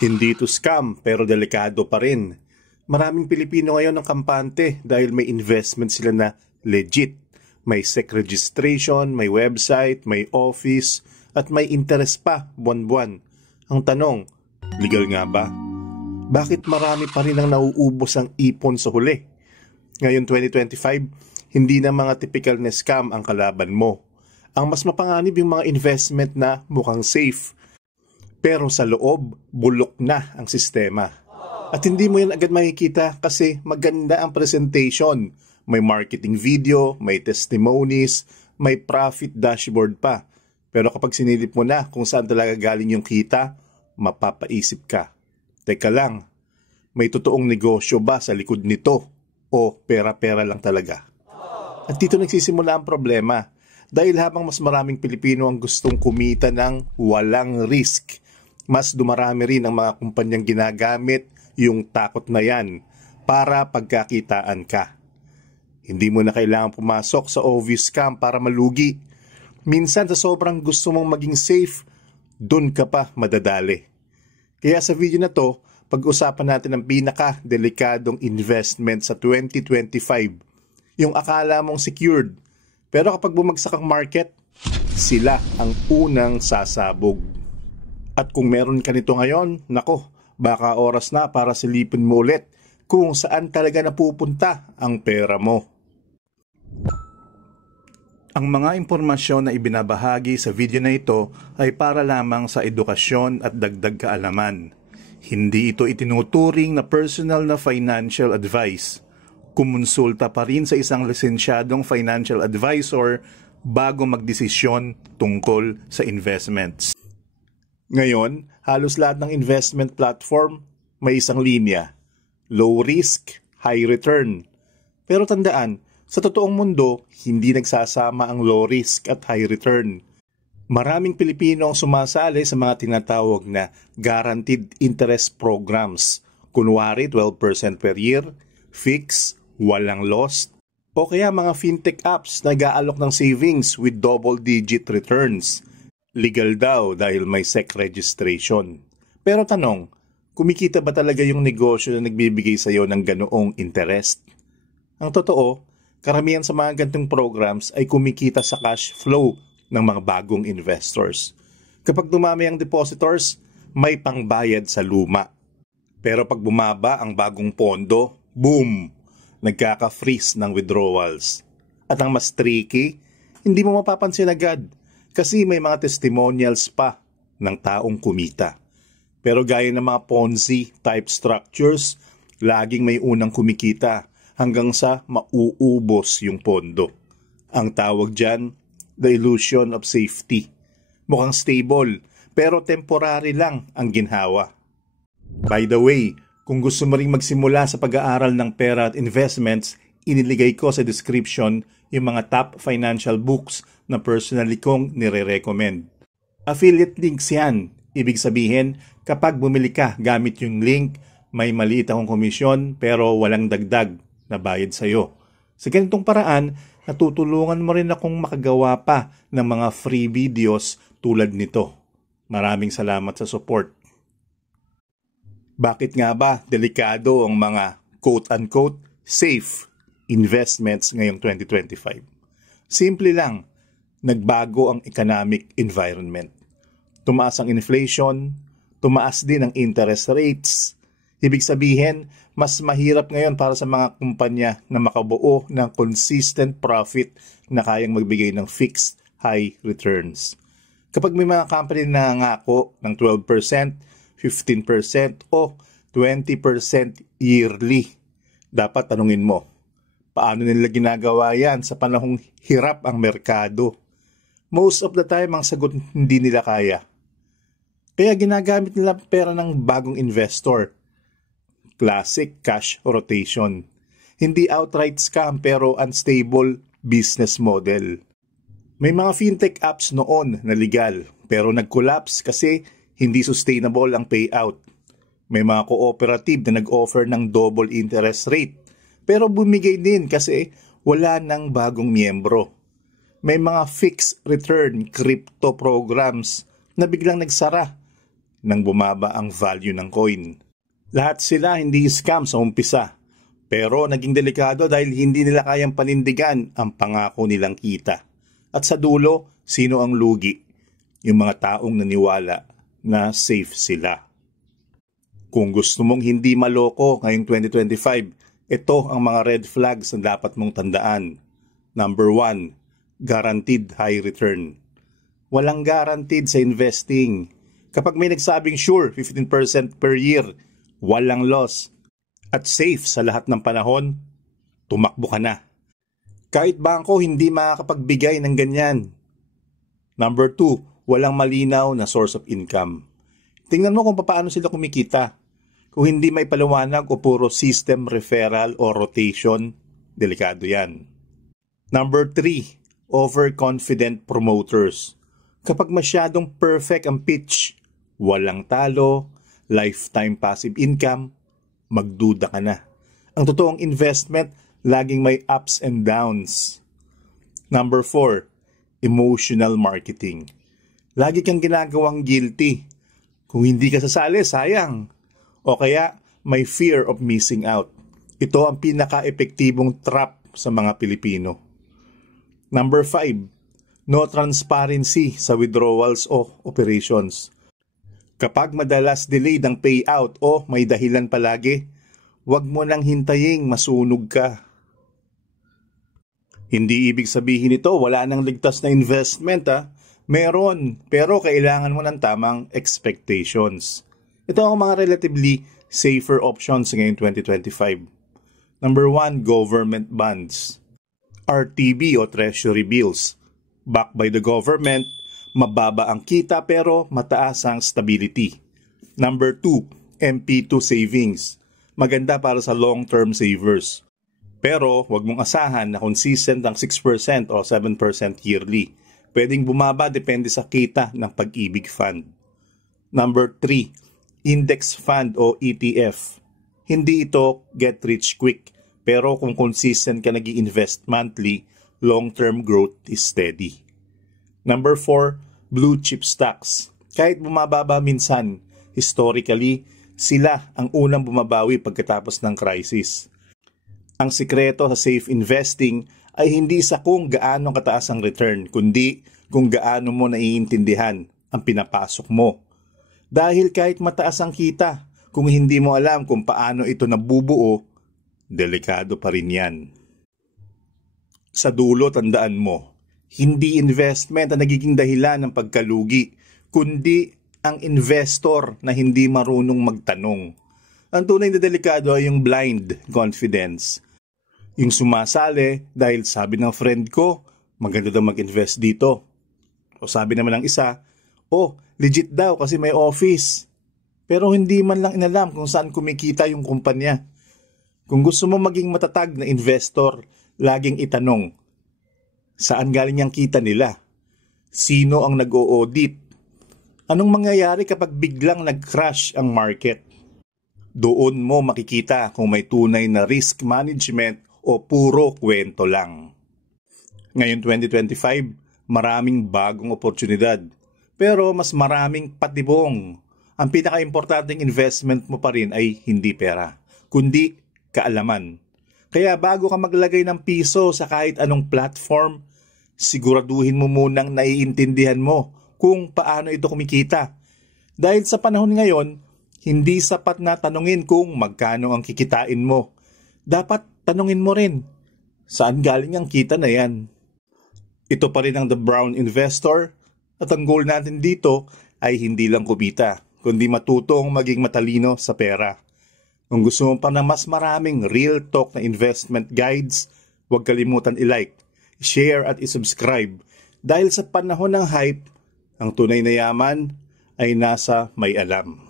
Hindi ito scam pero delikado pa rin. Maraming Pilipino ngayon ang kampante dahil may investment sila na legit. May SEC registration, may website, may office, at may interest pa buwan-buwan. Ang tanong, legal nga ba? Bakit marami pa rin ang nauubos ang ipon sa huli? Ngayon 2025, hindi na mga typical na scam ang kalaban mo. Ang mas mapanganib yung mga investment na mukhang safe. Pero sa loob, bulok na ang sistema. At hindi mo yan agad makikita kasi maganda ang presentation. May marketing video, may testimonies, may profit dashboard pa. Pero kapag sinilip mo na kung saan talaga galing yung kita, mapapaisip ka. Teka lang, may totoong negosyo ba sa likod nito? O pera-pera lang talaga? At dito nagsisimula ang problema. Dahil habang mas maraming Pilipino ang gustong kumita ng walang risk, mas dumarami rin ang mga kumpanyang ginagamit yung takot na yan para pagkakitaan ka. Hindi mo na kailangan pumasok sa obvious scam para malugi. Minsan sa sobrang gusto mong maging safe, dun ka pa madadali. Kaya sa video na to, pag-usapan natin ang pinaka-delikadong investment sa 2025. Yung akala mong secured, pero kapag bumagsak ang market, sila ang unang sasabog. At kung meron ka nito ngayon, nako, baka oras na para silipin mo ulit kung saan talaga napupunta ang pera mo. Ang mga impormasyon na ibinabahagi sa video na ito ay para lamang sa edukasyon at dagdag kaalaman. Hindi ito itinuturing na personal na financial advice. Kumonsulta pa rin sa isang lisensyadong financial advisor bago magdesisyon tungkol sa investments. Ngayon, halos lahat ng investment platform may isang linya. Low risk, high return. Pero tandaan, sa totoong mundo, hindi nagsasama ang low risk at high return. Maraming Pilipino ang sumasali sa mga tinatawag na guaranteed interest programs. Kunwari 12% per year, fix, walang loss, o kaya mga fintech apps na nag-aalok ng savings with double-digit returns. Legal daw dahil may SEC registration. Pero tanong, kumikita ba talaga yung negosyo na nagbibigay sa iyo ng ganoong interest? Ang totoo, karamihan sa mga ganitong programs ay kumikita sa cash flow ng mga bagong investors. Kapag dumami ang depositors, may pangbayad sa luma. Pero pag bumaba ang bagong pondo, boom! Nagkaka-freeze ng withdrawals. At ang mas tricky, hindi mo mapapansin agad kasi may mga testimonials pa ng taong kumita. Pero gaya ng mga Ponzi type structures, laging may unang kumikita hanggang sa mauubos yung pondo. Ang tawag dyan, the illusion of safety. Mukhang stable, pero temporary lang ang ginhawa. By the way, kung gusto mo ring magsimula sa pag-aaral ng pera at investments, iniligay ko sa description yung mga top financial books na personally kong nire-recommend. Affiliate links yan. Ibig sabihin, kapag bumili ka gamit yung link, may maliit akong komisyon pero walang dagdag na bayad sa'yo. Sa ganitong paraan, natutulungan mo rin akong makagawa pa ng mga free videos tulad nito. Maraming salamat sa support. Bakit nga ba delikado ang mga quote-unquote safe investments ngayong 2025? Simple lang, nagbago ang economic environment. Tumaas ang inflation, tumaas din ang interest rates. Ibig sabihin, mas mahirap ngayon para sa mga kumpanya na makabuo ng consistent profit na kayang magbigay ng fixed high returns. Kapag may mga company na nangako ng 12%, 15% o 20% yearly, dapat tanungin mo, paano nila ginagawa yan sa panahong hirap ang merkado? Most of the time, ang sagot hindi nila kaya. Kaya ginagamit nila pera ng bagong investor. Classic cash rotation. Hindi outright scam pero unstable business model. May mga fintech apps noon na legal pero nag-collapse kasi hindi sustainable ang payout. May mga cooperative na nag-offer ng double interest rate pero bumigay din kasi wala nang bagong miyembro. May mga fixed return crypto programs na biglang nagsara nang bumaba ang value ng coin. Lahat sila hindi scam sa umpisa, pero naging delikado dahil hindi nila kayang panindigan ang pangako nilang kita. At sa dulo, sino ang lugi? Yung mga taong naniwala na safe sila. Kung gusto mong hindi maloko ngayong 2025, ito ang mga red flags na dapat mong tandaan. Number 1, guaranteed high return. Walang guaranteed sa investing. Kapag may nagsabing sure 15% per year, walang loss, at safe sa lahat ng panahon, tumakbo ka na. Kahit bangko hindi makakapagbigay ng ganyan. Number 2, walang malinaw na source of income. Tingnan mo kung paano sila kumikita. Kung hindi may paliwanag o puro system referral o rotation, delikado yan. Number 3, overconfident promoters. Kapag masyadong perfect ang pitch, walang talo, lifetime passive income, magduda ka na. Ang totoong investment, laging may ups and downs. Number 4, emotional marketing. Lagi kang ginagawang guilty. Kung hindi ka sasali, sayang. O kaya, may fear of missing out. Ito ang pinaka-epektibong trap sa mga Pilipino. Number 5, no transparency sa withdrawals o operations. Kapag madalas delayed ang payout o may dahilan palagi, huwag mo nang hintaying masunog ka. Hindi ibig sabihin ito, wala nang ligtas na investment Meron, pero kailangan mo ng tamang expectations. Ito ang mga relatively safer options ngayong 2025. Number 1, government bonds. RTB o Treasury Bills. Backed by the government, mababa ang kita pero mataas ang stability. Number 2, MP2 savings. Maganda para sa long-term savers. Pero huwag mong asahan na consistent ang 6% o 7% yearly. Pwedeng bumaba depende sa kita ng Pag-ibig Fund. Number 3, index fund o ETF. Hindi ito get rich quick, pero kung consistent ka nag-i-invest monthly, long-term growth is steady. Number 4, blue chip stocks. Kahit bumababa minsan, historically, sila ang unang bumabawi pagkatapos ng crisis. Ang sikreto sa safe investing ay hindi sa kung gaano kataas ang return, kundi kung gaano mo naiintindihan ang pinapasok mo. Dahil kahit mataas ang kita, kung hindi mo alam kung paano ito nabubuo, delikado pa rin yan. Sa dulo, tandaan mo, hindi investment ang nagiging dahilan ng pagkalugi, kundi ang investor na hindi marunong magtanong. Ang tunay na delikado ay yung blind confidence. Yung sumasali dahil sabi ng friend ko, maganda daw mag-invest dito. O sabi naman ng isa, legit daw kasi may office. Pero hindi man lang inalam kung saan kumikita yung kumpanya. Kung gusto mo maging matatag na investor, laging itanong, saan galing yung kita nila? Sino ang nag-o-audit? Anong mangyayari kapag biglang nag-crash ang market? Doon mo makikita kung may tunay na risk management o puro kwento lang. Ngayon 2025, maraming bagong oportunidad. Pero mas maraming patibong. Ang pinaka-importanting investment mo pa rin ay hindi pera, kundi kaalaman. Kaya bago ka maglagay ng piso sa kahit anong platform, siguraduhin mo munang naiintindihan mo kung paano ito kumikita. Dahil sa panahon ngayon, hindi sapat na tanungin kung magkano ang kikitain mo. Dapat tanungin mo rin, saan galing ang kita na yan? Ito pa rin ang The Brown Investor. At ang goal natin dito ay hindi lang kumita, kundi matutong maging matalino sa pera. Kung gusto mo pa ng mas maraming real talk na investment guides, huwag kalimutan i-like, share at i-subscribe. Dahil sa panahon ng hype, ang tunay na yaman ay nasa may alam.